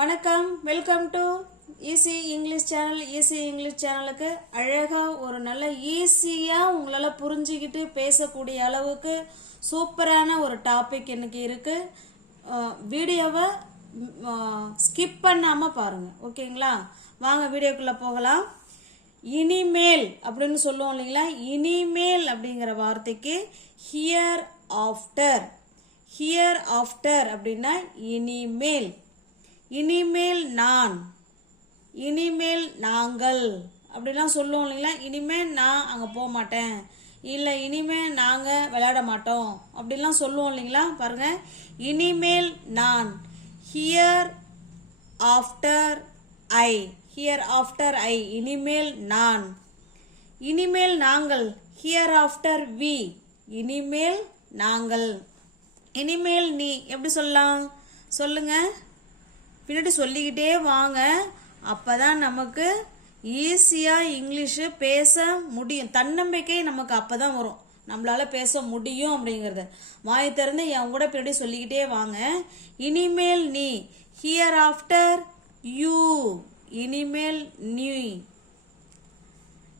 வணக்கம். Welcome to easy English channel easy English சேனலுக்கு அழகாக ஒரு நல்ல ஈஸியாக உங்களால் புரிஞ்சுக்கிட்டு பேசக்கூடிய அளவுக்கு சூப்பரான ஒரு டாபிக் இன்னைக்கு இருக்குது வீடியோவை ஸ்கிப் பண்ணாமல் பாருங்கள் ஓகேங்களா? வாங்க வீடியோக்குள்ளே போகலாம். இனிமேல் அப்படின்னு சொல்லுவோம் இல்லைங்களா? இனிமேல் அப்படிங்கிற வார்த்தைக்கு ஹியர் ஆஃப்டர் ஹியர் ஆஃப்டர் அப்படின்னா இனிமேல். இனிமேல் நான் இனிமேல் நாங்கள். அப்படிலாம் சொல்லுவோம் இல்லைங்களா? இனிமேல் நான் அங்கே போக மாட்டேன். இல்லை இனிமேல் நாங்கள் விளையாட மாட்டோம். அப்படிலாம் சொல்லுவோம் இல்லைங்களா? பாருங்க. இனிமேல் நான். Hereafter I hereafter I இனிமேல் நான். இனிமேல் நாங்கள். ஹியர் ஆஃப்டர் வி இனிமேல் நாங்கள். இனிமேல் நீ. எப்படி சொல்லலாம்? சொல்லுங்கள் பின்னாடி சொல்லிக்கிட்டே வாங்க. அப்போ தான் நமக்கு ஈஸியாக இங்கிலீஷு பேச முடியும். தன்னம்பிக்கை நமக்கு அப்போ தான் வரும். நம்மளால் பேச முடியும் அப்படிங்கிறது. வாய் திறந்து என் கூட பின்னாடி சொல்லிக்கிட்டே வாங்க. இனிமேல் நீ ஹியர் ஆஃப்டர் யூ இனிமேல் நீ.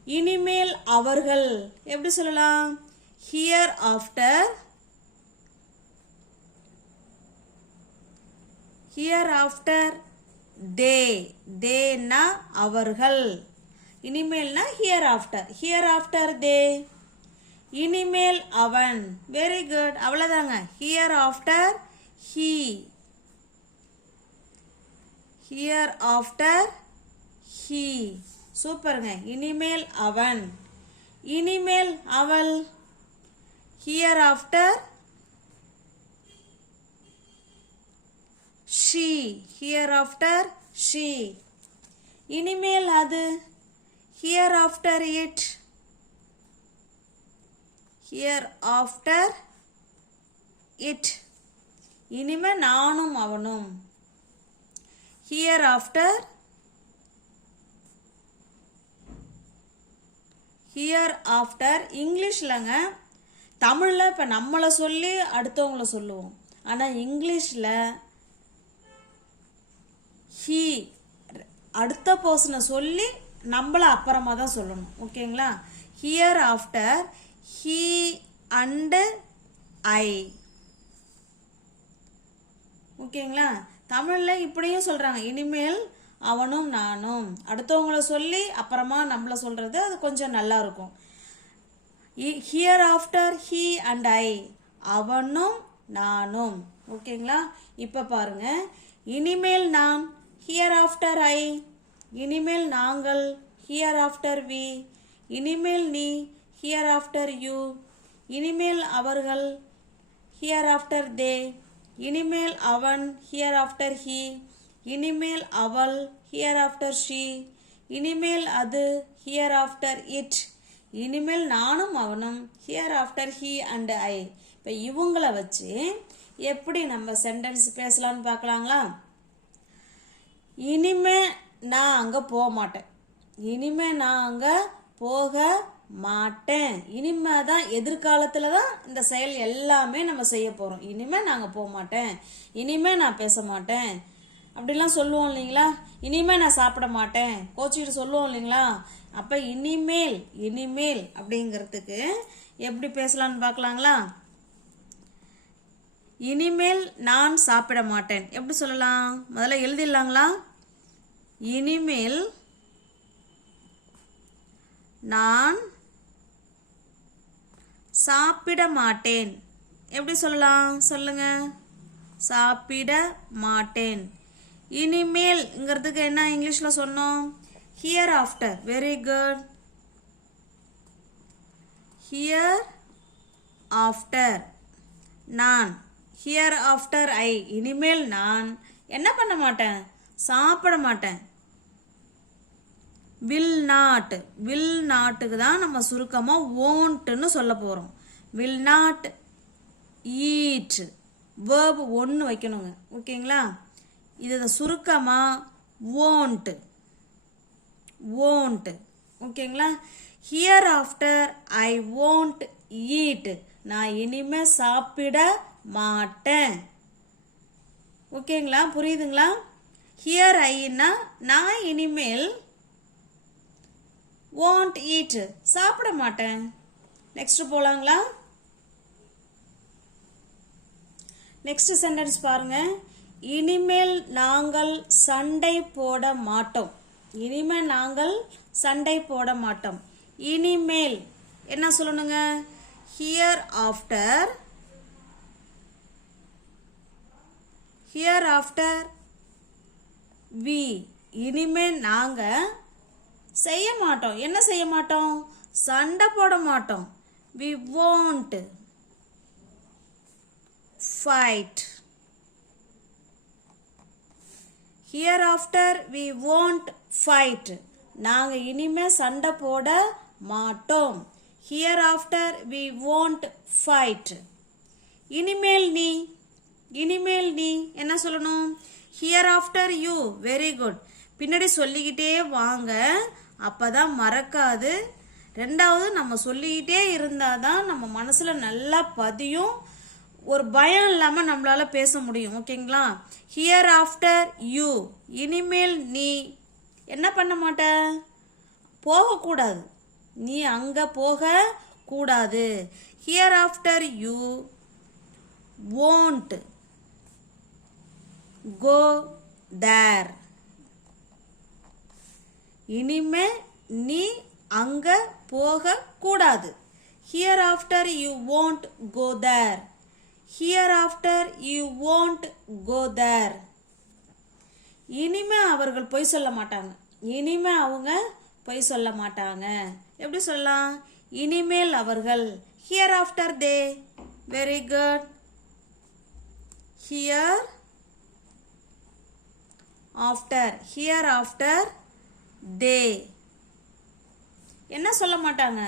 இனிமேல் அவர்கள். எப்படி சொல்லலாம்? Hereafter hereafter they தேனா அவர்கள். இனிமேல்னா hereafter hereafter they இனிமேல் அவன். வெரி குட் அவ்வளோதாங்க hereafter he hereafter he சூப்பருங்க. இனிமேல் அவன். இனிமேல் அவள். Hereafter she hereafter she இனிமேல் அது hereafter it hereafter it இனிமே நானும் அவனும். ஹியர் ஆஃப்டர் ஹியர் ஆஃப்டர் இங்கிலீஷில்ங்க தமிழில் இப்போ நம்மளை சொல்லி அடுத்தவங்கள சொல்லுவோம். ஆனால் இங்கிலீஷில் ஹீ அடுத்த பர்சனை சொல்லி நம்மள அப்புறமா தான் சொல்லணும். ஓகேங்களா? Hereafter he and I ஓகேங்களா? தமிழில் இப்படியும் சொல்கிறாங்க இனிமேல் அவனும் நானும். அடுத்தவங்கள சொல்லி அப்புறமா நம்மள சொல்கிறது அது கொஞ்சம் நல்லா இருக்கும். Hereafter he and I அவனும் நானும். ஓகேங்களா? இப்போ பாருங்க. இனிமேல் நான் ஹியர் ஆஃப்டர் ஐ இனிமேல் நாங்கள் ஹியர் ஆஃப்டர் வி இனிமேல் நீ ஹியர் ஆஃப்டர் யூ இனிமேல் அவர்கள் ஹியர் ஆஃப்டர் தே இனிமேல் அவன் ஹியர் ஆஃப்டர் ஹி இனிமேல் அவள் ஹியர் ஆஃப்டர் ஷீ இனிமேல் அது ஹியர் ஆஃப்டர் இட் இனிமேல் நானும் அவனும் hereafter he and I இப்போ இவங்கள வச்சு எப்படி நம்ம சென்டென்ஸ் பேசலாம்னு பார்க்கலாங்களா? இனிமே நான் அங்கே போக மாட்டேன். இனிமே நான் அங்கே போக மாட்டேன். இனிமே தான் எதிர்காலத்தில் தான் இந்த செயல் எல்லாமே நம்ம செய்ய போகிறோம் இனிமே நாங்கள் போக மாட்டேன். இனிமே நான் பேச மாட்டேன். அப்படிலாம் சொல்லுவோம் இல்லைங்களா? இனிமே நான் சாப்பிட மாட்டேன். கோச்சிக்கிட்டு சொல்லுவோம் இல்லைங்களா? அப்போ இனிமேல் இனிமேல் அப்படிங்கிறதுக்கு எப்படி பேசலான்னு பார்க்கலாங்களா? இனிமேல் நான் சாப்பிட மாட்டேன். எப்படி சொல்லலாம்? முதல்ல எழுதிடலாங்களா? இனிமேல் நான் சாப்பிட மாட்டேன். எப்படி சொல்லலாம்? சொல்லுங்க. சாப்பிட மாட்டேன். இனிமேல்ங்கிறதுக்கு என்ன இங்கிலீஷில் சொன்னோம்? Hereafter very good hereafter நான். ஹியர் ஆஃப்டர் ஐ இனிமேல் நான். என்ன பண்ண மாட்டேன்? சாப்பிட மாட்டேன். Will not. வில் நாட்டுக்கு தான் நம்ம சுருக்கமாக ஓன்ட்டுன்னு சொல்ல போகிறோம் வில் நாட் ஈட் வேர்ப் ஒன்று வைக்கணுங்க. ஓகேங்களா? இதை சுருக்கமாக ஓன்ட்டு ஓன்ட்டு ஓகேங்களா? Hereafter I won't eat நான் இனிமே சாப்பிட மாட்டேன். ஓகேங்களா? புரியுதுங்களா? ஹியர் ஐன்னா நான் இனிமேல் won't eat. சாப்பிட மாட்டேன். நெக்ஸ்ட் போலாங்களா? நெக்ஸ்ட் சென்டென்ஸ் பாருங்க. இனிமேல் நாங்கள் சண்டை போட மாட்டோம். இனிமேல் நாங்கள் சண்டை போட மாட்டோம். இனிமேல் என்ன சொல்லணுங்க? Hereafter hereafter we இனிமேல் நாங்கள் செய்ய மாட்டோம். என்ன செய்ய மாட்டோம்? சண்டை போட மாட்டோம். We want fight hereafter we want fight நாங்கள் இனிமே சண்டை போட மாட்டோம். Hereafter we want fight இனிமேல் நீ இனிமேல் நீ என்ன சொல்லணும்? Hereafter you very good பின்னாடி சொல்லிக்கிட்டே வாங்க. அப்போதான் மறக்காது. ரெண்டாவது நம்ம சொல்லிக்கிட்டே இருந்தால் தான் நம்ம மனசில் நல்லா பதியும். ஒரு பயம் இல்லாமல் நம்மளால் பேச முடியும். ஓகேங்களா? ஹியர் ஆஃப்டர் யூ இனிமேல் நீ என்ன பண்ண மாட்ட? போகக்கூடாது. நீ அங்கே போக கூடாது hereafter you won't go there இனிமே நீ அங்க போக கூடாது hereafter you won't go there hereafter you won't go there இனிமே அவர்கள் பொய் சொல்ல மாட்டாங்க. இனிமே அவங்க பொய் சொல்ல மாட்டாங்க. எப்படி சொல்லலாம்? இனிமேல் அவர்கள் hereafter they very good hereafter hereafter they என்ன சொல்ல மாட்டாங்க?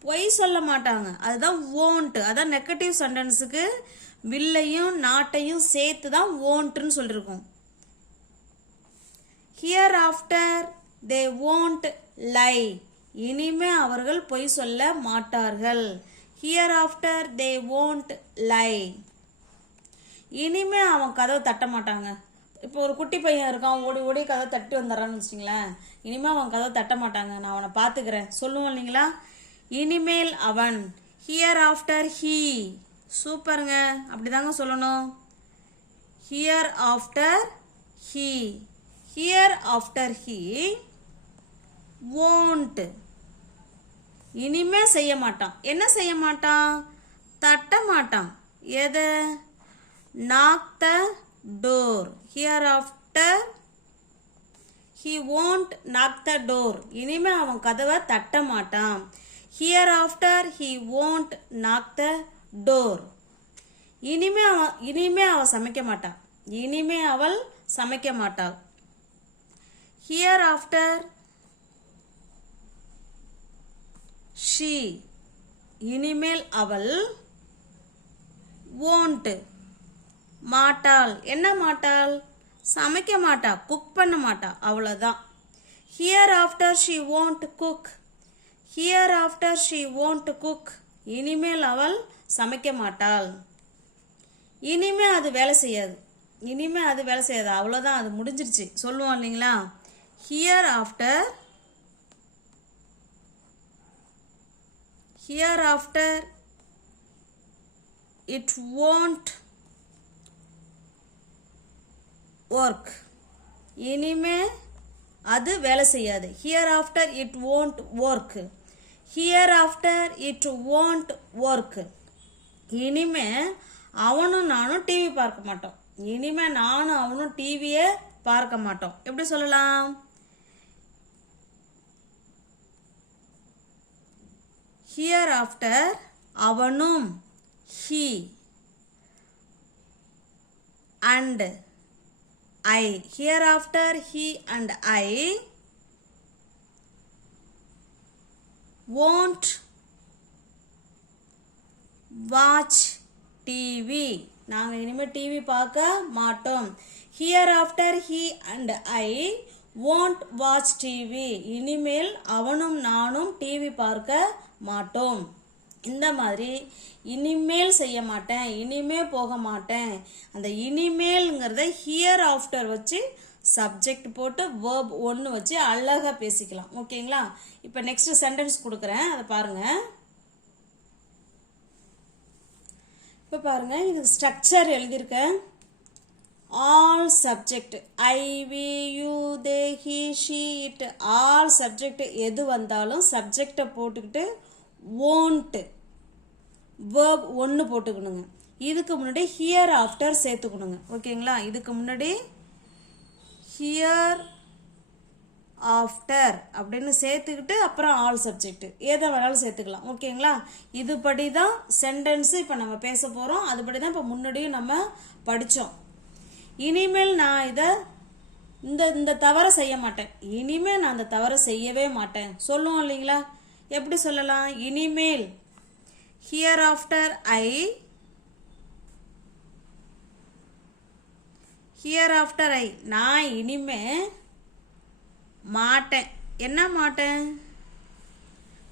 பொய் சொல்ல மாட்டாங்க. அதுதான் ஓன்ட்டு அதான் நெகட்டிவ் சென்டென்ஸுக்கு வில்லையும் நாட்டையும் சேர்த்து தான் ஓன்ட்டுன்னு சொல்லியிருக்கோம் hereafter they won't lie இனிமே அவர்கள் பொய் சொல்ல மாட்டார்கள். Hereafter they won't lie இனிமே அவன் கதவை தட்ட மாட்டாங்க. இப்போ ஒரு குட்டி பையன் இருக்கான் ஓடி ஓடி கதை தட்டி வந்துடுறான்னு வச்சுங்களேன் இனிமேல் அவன் கதை தட்ட மாட்டாங்க நான் அவனை பார்த்துக்கிறேன். சொல்லுவோம் இல்லைங்களா? இனிமேல் அவன் ஹியர் ஆஃப்டர் ஹீ சூப்பருங்க. அப்படிதாங்க சொல்லணும். Hereafter he hereafter he won't இனிமே செய்ய மாட்டான். என்ன செய்ய மாட்டான்? தட்ட மாட்டான். எது? Knock the door hereafter he won't knock the door இனிமேல் அவன் கதவை தட்ட மாட்டான் hereafter he won't knock the door இனிமே அவன் இனிமே அவள் சமைக்க மாட்டாள் இனிமே அவள் சமைக்க மாட்டாள் ஹியர் ஆஃப்டர் ஷீ இனிமேல் அவள் ஓன்ட்டு மாட்டாள். என்ன மாட்டாள்? சமைக்க மாட்டா குக் பண்ண மாட்டா அவ்வளோதான் hereafter she won't cook hereafter she won't cook இனிமேல் அவள் சமைக்க மாட்டாள். இனிமே அது வேலை செய்யாது. இனிமே அது வேலை செய்யாது. அவ்வளோதான் அது முடிஞ்சிருச்சு. சொல்லுவோம் இல்லைங்களா? Hereafter hereafter it won't work இனிமே அது வேலை செய்யாது. Hereafter it won't work hereafter it won't work இனிமே அவனும் நானும் டிவி பார்க்க மாட்டோம். இனிமே நானும் அவனும் டிவியே பார்க்க மாட்டோம். எப்படி சொல்லலாம்? ஹியர் ஆஃப்டர் அவனும் he and I. Hereafter, he and I won't watch TV. நாங்கள் இனிமேல் டிவி பார்க்க மாட்டோம் hereafter he and I want watch TV இனிமேல் அவனும் நானும் டிவி பார்க்க மாட்டோம் இந்த மாதிரி இனிமேல் செய்ய மாட்டேன் இனிமே போக மாட்டேன். அந்த இனிமேல்ங்கிறத ஹியர் ஆஃப்டர் வச்சு சப்ஜெக்ட் போட்டு வேர்ப் ஒன்று வச்சு அழகாக பேசிக்கலாம். ஓகேங்களா? இப்போ நெக்ஸ்ட் சென்டென்ஸ் கொடுக்குறேன். அதை பாருங்கள் இப்போ பாருங்கள் இது ஸ்ட்ரக்சர் எழுதியிருக்கேன் all subject I we you they he she it all subject எது வந்தாலும் சப்ஜெக்டை போட்டுக்கிட்டு ஓன்ட்டு வேர்ப் ஒன்று போட்டுக்கணுங்க. இதுக்கு முன்னாடி ஹியர் ஆஃப்டர் சேர்த்துக்கணுங்க. ஓகேங்களா? இதுக்கு முன்னாடி ஹியர் ஆஃப்டர் அப்படின்னு சேர்த்துக்கிட்டு அப்புறம் ஆல் சப்ஜெக்ட் எதை வேணாலும் சேர்த்துக்கலாம். ஓகேங்களா? இதுபடி தான் சென்டென்ஸு இப்போ நம்ம பேச போகிறோம் அதுபடி தான் இப்போ முன்னாடியும் நம்ம படித்தோம் இனிமேல் நான் இதை இந்த இந்த தவறை செய்ய மாட்டேன். இனிமேல் நான் அந்த தவறை செய்யவே மாட்டேன். சொல்லுவோம் இல்லைங்களா? எப்படி சொல்லலாம்? இனிமேல் hereafter I hereafter I நான் இனிமே மாட்டேன். என்ன மாட்டேன்?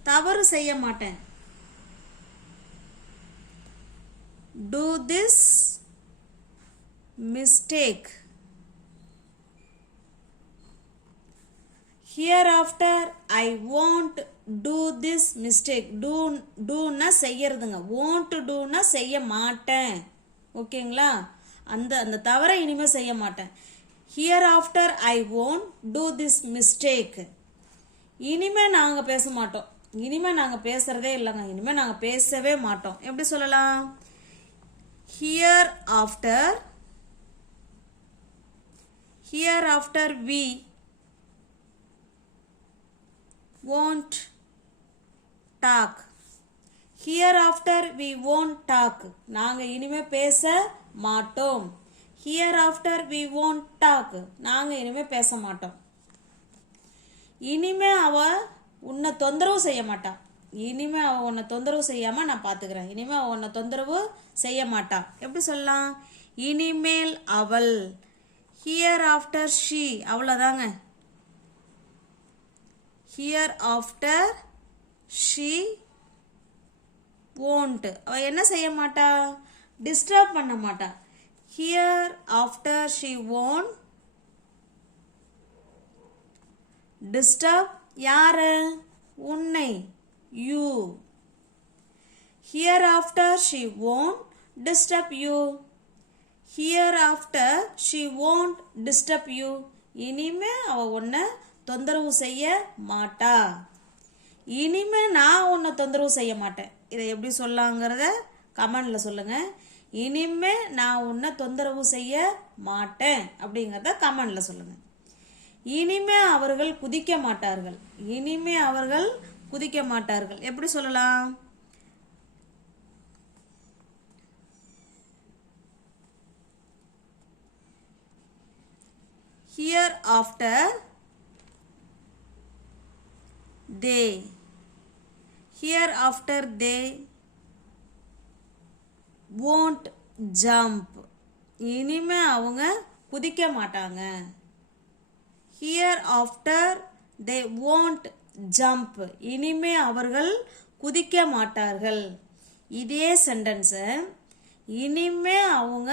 தவறு செய்ய மாட்டேன். Do this mistake hereafter I won't do this mistake do டூன்னா செய்யறதுங்க. ஓன்ட் டூன்னா செய்ய மாட்டேன். ஓகேங்களா? அந்த அந்த தவறை இனிமேல் செய்ய மாட்டேன். Hereafter I won't do this mistake இனிமே நாங்கள் பேச மாட்டோம். இனிமே நாங்கள் பேசுறதே இல்லைங்க. இனிமே நாங்கள் பேசவே மாட்டோம். எப்படி சொல்லலாம்? Hereafter hereafter we won't talk hereafter we won't talk நாங்கள் இனிமே பேச மாட்டோம். Hereafter we won't talk நாங்கள் இனிமே பேச மாட்டோம். இனிமே அவ உன்னை தொந்தரவு செய்ய மாட்டான் இனிமே அவ உன்னை தொந்தரவு செய்யாம நான் பார்த்துக்கிறேன் இனிமே அவ உன்னை தொந்தரவு செய்ய மாட்டான் எப்படி சொல்லலாம்? இனிமேல் அவள். ஹியர் ஆஃப்டர் ஷீ அவ்வளோதாங்க ஹியர் ஆஃப்டர் ஷீ ஓன்ட் அவ என்ன செய்ய மாட்டா? டிஸ்டர்ப் பண்ண மாட்டா. Hereafter she won't disturb யாரு? உன்னை. You hereafter she won't disturb you hereafter she won't disturb you இனிமே அவ உன்னை தொந்தரவு செய்ய மாட்டா. இனிமே நான் உன்னை தொந்தரவு செய்ய மாட்டேன். இதை எப்படி சொல்லாங்கிறத கமெண்ட்ல சொல்லுங்க. இனிமே நான் உன்னை தொந்தரவு செய்ய மாட்டேன் அப்படிங்கிறத கமெண்ட்ல சொல்லுங்க. இனிமே அவர்கள் குதிக்க மாட்டார்கள். இனிமே அவர்கள் குதிக்க மாட்டார்கள். எப்படி சொல்லலாம்? Hereafter they here after they won't jump. இனிமே அவங்க குதிக்க மாட்டாங்க. Hereafter they won't jump இனிமே அவர்கள் குதிக்க மாட்டார்கள். இதே சென்டென்ஸை இனிமே அவங்க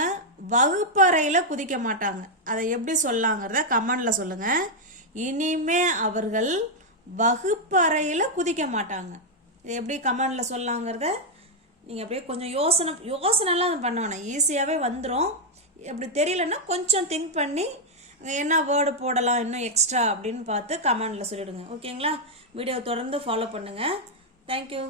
வகுப்பறையில் குதிக்க மாட்டாங்க. அதை எப்படி சொல்லாங்கிறத கமெண்ட்ல சொல்லுங்க. இனிமே அவர்கள் வகுப்பறையில் குதிக்க மாட்டாங்க. இது எப்படி கமெண்டில் சொல்லலாங்கிறத நீங்கள் அப்படியே கொஞ்சம் யோசனை யோசனைலாம் பண்ண வேணாம். ஈஸியாகவே வந்துடும் அப்படி தெரியலன்னா கொஞ்சம் திங்க் பண்ணி என்ன வேர்டு போடலாம் இன்னும் எக்ஸ்ட்ரா அப்படின்னு பார்த்து கமெண்டில் சொல்லிவிடுங்க ஓகேங்களா வீடியோ தொடர்ந்து ஃபாலோ பண்ணுங்கள் தேங்க்யூ